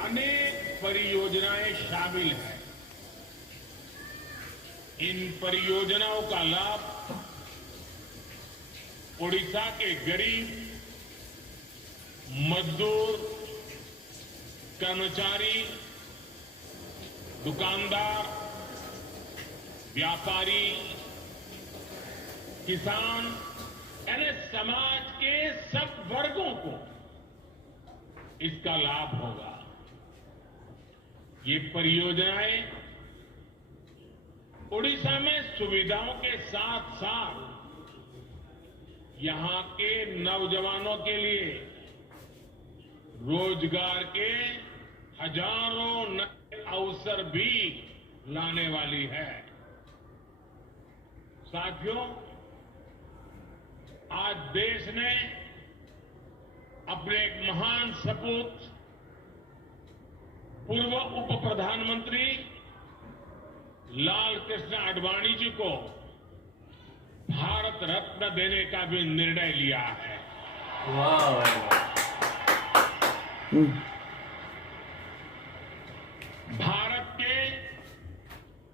अनेक परियोजनाएं शामिल हैं। इन परियोजनाओं का लाभ ओडिशा के गरीब, मजदूर, कर्मचारी, दुकानदार, व्यापारी, किसान यानी समाज के सब वर्गों को इसका लाभ होगा। ये परियोजनाएं ओडिशा में सुविधाओं के साथ साथ यहां के नौजवानों के लिए रोजगार के हजारों नए अवसर भी लाने वाली है। साथियों, आज देश ने अपने एक महान सपूत पूर्व उप प्रधानमंत्री लाल कृष्ण आडवाणी जी को भारत रत्न देने का भी निर्णय लिया है। भारत के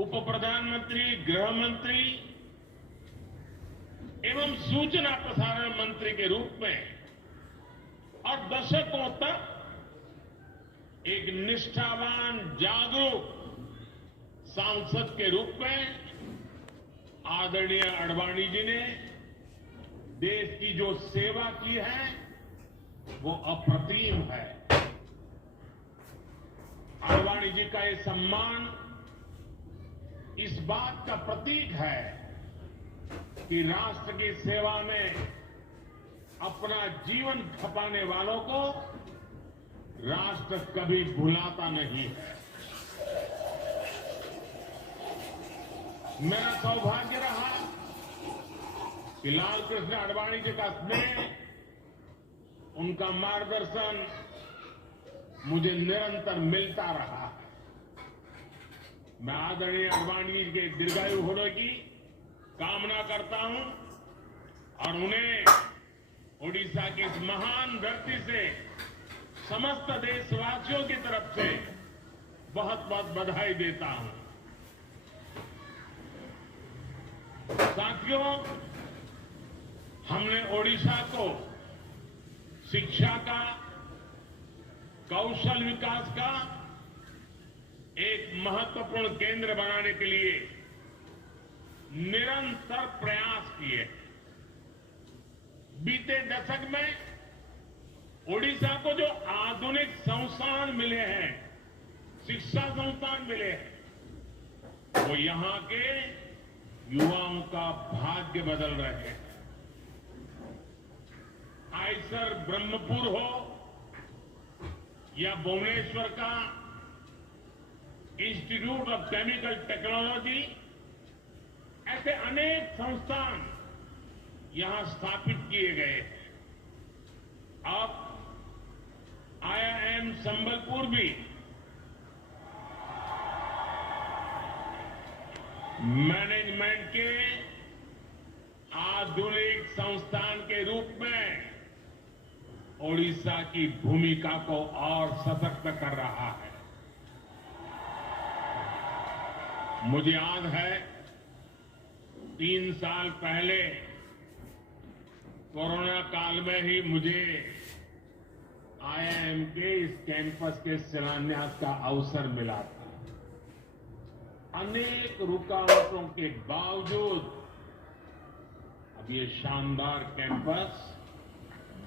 उप प्रधानमंत्री, गृह मंत्री एवं सूचना प्रसारण मंत्री के रूप में और दशकों तक एक निष्ठावान, जागरूक सांसद के रूप में आदरणीय आडवाणी जी ने देश की जो सेवा की है वो अप्रतिम है। आडवाणी जी का ये सम्मान इस बात का प्रतीक है कि राष्ट्र की सेवा में अपना जीवन खपाने वालों को राष्ट्र कभी भुलाता नहीं है। मेरा सौभाग्य रहा कि लाल कृष्ण आडवाणी जी का स्नेह, उनका मार्गदर्शन मुझे निरंतर मिलता रहा है। मैं आदरणीय आडवाणी जी के दीर्घायु होने की कामना करता हूं और उन्हें ओडिशा की इस महान धरती से समस्त देशवासियों की तरफ से बहुत बहुत बधाई देता हूं। साथियों, हमने ओडिशा को शिक्षा का, कौशल विकास का एक महत्वपूर्ण केंद्र बनाने के लिए निरंतर प्रयास किए। बीते दशक में ओडिशा को जो आधुनिक संस्थान मिले हैं, शिक्षा संस्थान मिले हैं, वो यहां के युवाओं का भाग्य बदल रहे हैं। आईसर ब्रह्मपुर हो या भुवनेश्वर का इंस्टीट्यूट ऑफ केमिकल टेक्नोलॉजी, ऐसे अनेक संस्थान यहां स्थापित किए गए हैं। अब IIM संबलपुर भी मैनेजमेंट के आधुनिक संस्थान के रूप में ओडिशा की भूमिका को और सशक्त कर रहा है। मुझे याद है 3 साल पहले कोरोना काल में ही मुझे IIM के इस कैंपस के शिलान्यास का अवसर मिला था। अनेक रुकावटों के बावजूद अब ये शानदार कैंपस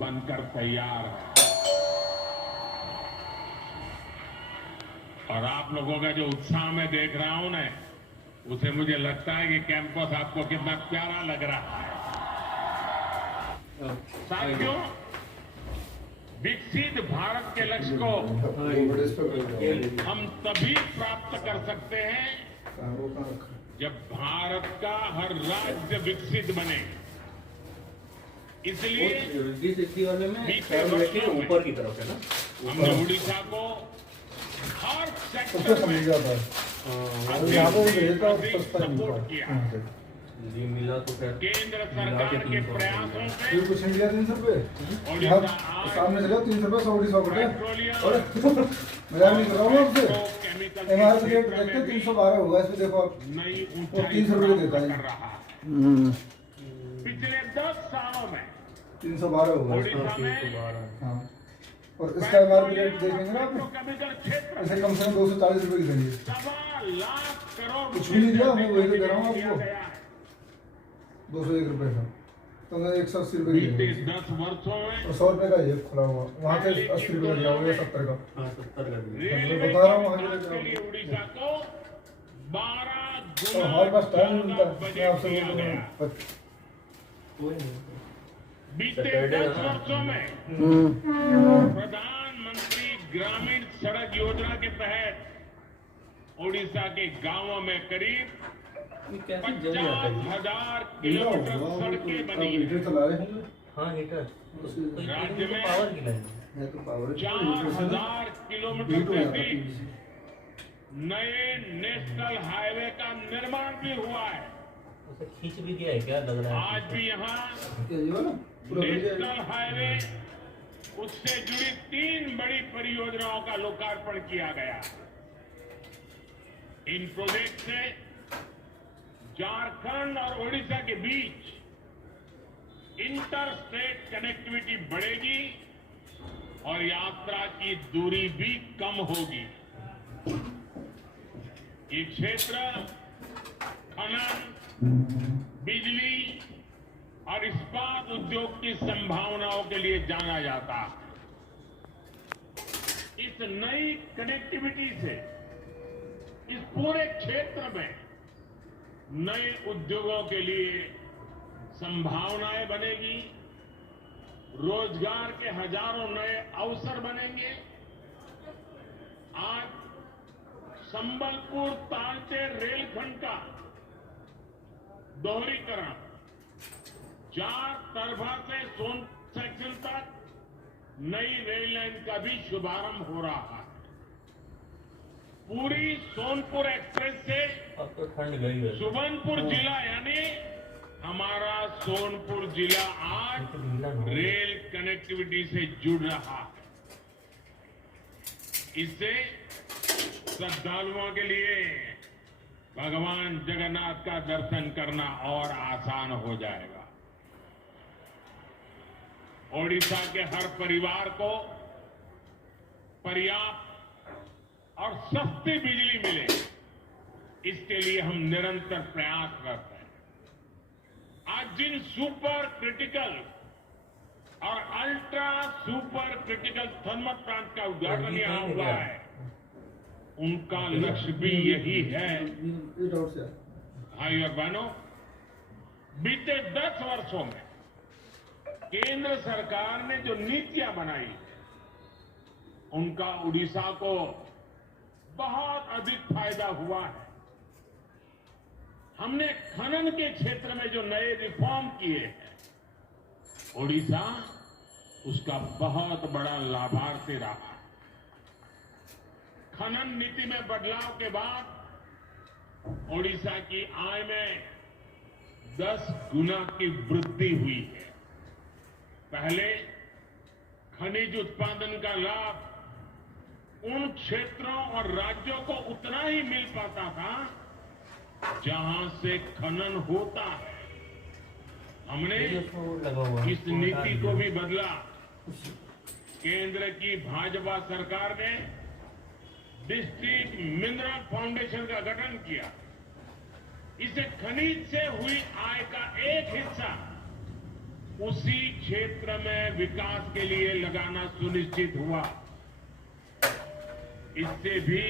बनकर तैयार है और आप लोगों का जो उत्साह मैं देख रहा हूं ना, उसे मुझे लगता है कि कैंपस आपको कितना प्यारा लग रहा है। साथियों, विकसित भारत के लक्ष्य को हम तभी प्राप्त कर सकते हैं जब भारत का हर राज्य विकसित बने। इसलिए बीते वर्षों में ऊपर की तरफ है ना, हमने उड़ीसा को हर सेक्टर में अधिक सपोर्ट किया। ये मिला तो खैर केंद्र सरकार के प्रयासों से ये कुछ नहीं दिया 300 रुपए ओडिशा यहाँ सामने चले 300 रुपए 100 कटे पेट्रोलियम और मजाक नहीं कर रहा हूँ आपसे केमिकल एमआरपी रेट देखते 312 होगा इसमें देखो आप नई और ऊंचाई 300 रुपए देता कर है रहा है। पिछले 10 सालों में 312 होगा ओडिशा में हाँ और इसका एमआरपी रेट देखेंगे ना आप पेट्रोकेमिकल क्षेत्र इसे कम से कम 240 रुपए की देंगे 1.25 लाख करोड़ कुछ भी नहीं दिया मैं वही तो कह रहा हूँ दिया आपको गया है। 201 रुपए का तो मैं 180 रुपए की बीते देंगे 10 वर्षों में और 100 रुपए का ये खुला हुआ वहाँ पे 80 रुपए का दिया हुआ है 70 का हाँ 70 का दिया। रेलवे मैं बता रहा हूँ के आगे विकास के लिए उड़ीसा को 12 और गुना हमारे पास टाइम नहीं ज्यादा मिलता मैं बजट आपसे दिया बोल गया। रहा हूँ कोई नहीं बीते सैटरडे 10 है। वर्षों में प्रधानमंत्री ग्रामीण सड़क योजना के तहत उड़ीसा के गांवों में करीब ये कैसे जल जाता है 50,000 किलोमीटर सड़कें बनी हैं। हीटर चला रहे होंगे हाँ हीटर राज्य में पावर की लाइन है तो पावर 4,000 किलोमीटर से अधिक नए नेशनल हाईवे का निर्माण भी हुआ है। उसे खींच भी दिया है क्या लग रहा है आज भी यहाँ ये वाला पूरा बढ़िया है। नेशनल हाईवे उससे जुड़ी 3 बड़ी परियोजनाओं का लोकार्पण किया गया। इन प्रोजेक्ट से झारखंड और ओडिशा के बीच इंटर स्टेट कनेक्टिविटी बढ़ेगी और यात्रा की दूरी भी कम होगी। ये क्षेत्र खनन, बिजली और इस्पात उद्योग की संभावनाओं के लिए जाना जाता है। इस नई कनेक्टिविटी से इस पूरे क्षेत्र में नए उद्योगों के लिए संभावनाएं बनेगी, रोजगार के हजारों नए अवसर बनेंगे। आज संबलपुर तालचेर रेलखंड का दोहरीकरण 4 तरफा से सोन सेक्शन तक नई रेल लाइन का भी शुभारंभ हो रहा है। पूरी सोनपुर एक्सप्रेस से अब तो ठंड गई है सुबर्णपुर जिला यानी हमारा सोनपुर जिला आज रेल कनेक्टिविटी से जुड़ रहा है। इससे श्रद्धालुओं के लिए भगवान जगन्नाथ का दर्शन करना और आसान हो जाएगा। ओडिशा के हर परिवार को पर्याप्त और सस्ती बिजली मिले, इसके लिए हम निरंतर प्रयासरत हैं। आज जिन सुपर क्रिटिकल और ultra super critical thermal plant का उद्घाटन यहां हुआ है, उनका लक्ष्य भी यही है। ये डाउट से भाई और बहनों, बीते 10 वर्षों में केंद्र सरकार ने जो नीतियां बनाई, उनका उड़ीसा को बहुत अधिक फायदा हुआ है। हमने खनन के क्षेत्र में जो नए रिफॉर्म किए हैं, ओडिशा उसका बहुत बड़ा लाभार्थी रहा है। खनन नीति में बदलाव के बाद ओडिशा की आय में 10 गुना की वृद्धि हुई है। पहले खनिज उत्पादन का लाभ उन क्षेत्रों और राज्यों को उतना ही मिल पाता था जहां से खनन होता है। हमने लगा हुआ है इस नीति को भी बदला। केंद्र की भाजपा सरकार ने डिस्ट्रिक्ट मिनरल फाउंडेशन का गठन किया। इसे खनिज से हुई आय का एक हिस्सा उसी क्षेत्र में विकास के लिए लगाना सुनिश्चित हुआ। इससे भी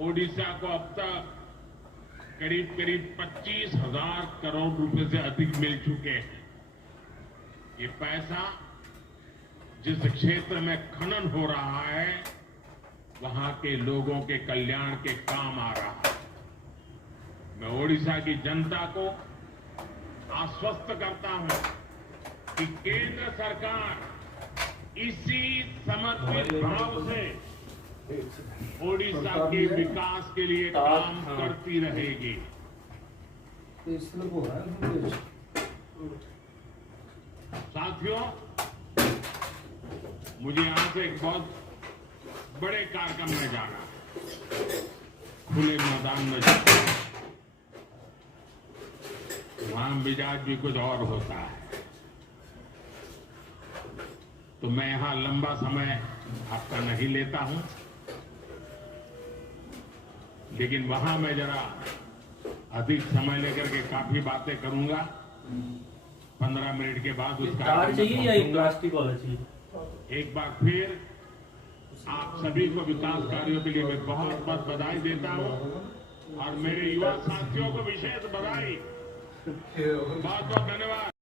ओडिशा को अब तक करीब 25,000 करोड़ रुपए से अधिक मिल चुके हैं। ये पैसा जिस क्षेत्र में खनन हो रहा है, वहां के लोगों के कल्याण के काम आ रहा है। मैं ओडिशा की जनता को आश्वस्त करता हूं कि केंद्र सरकार इसी समर्पित भाव से ओडिशा के विकास के लिए काम करती रहेगी। ये स्लिप हो रहा है पेज। साथियों, मुझे यहां से एक बहुत बड़े कार्यक्रम में जाना है, खुले मैदान में जाना है। वहां मिजाज भी कुछ और होता है। तो मैं यहां लंबा समय आपका नहीं लेता हूं, लेकिन वहां मैं जरा अधिक समय लेकर के काफी बातें करूंगा। 15 मिनट के बाद उस तार कार्यक्रम चाहिए में या एक पहुंचूंगा। प्लास्टिक वाला चाहिए? एक बार फिर आप सभी को विकास कार्यों के लिए मैं बहुत बहुत बधाई देता हूं और मेरे युवा साथियों को विशेष बधाई। बहुत बहुत धन्यवाद।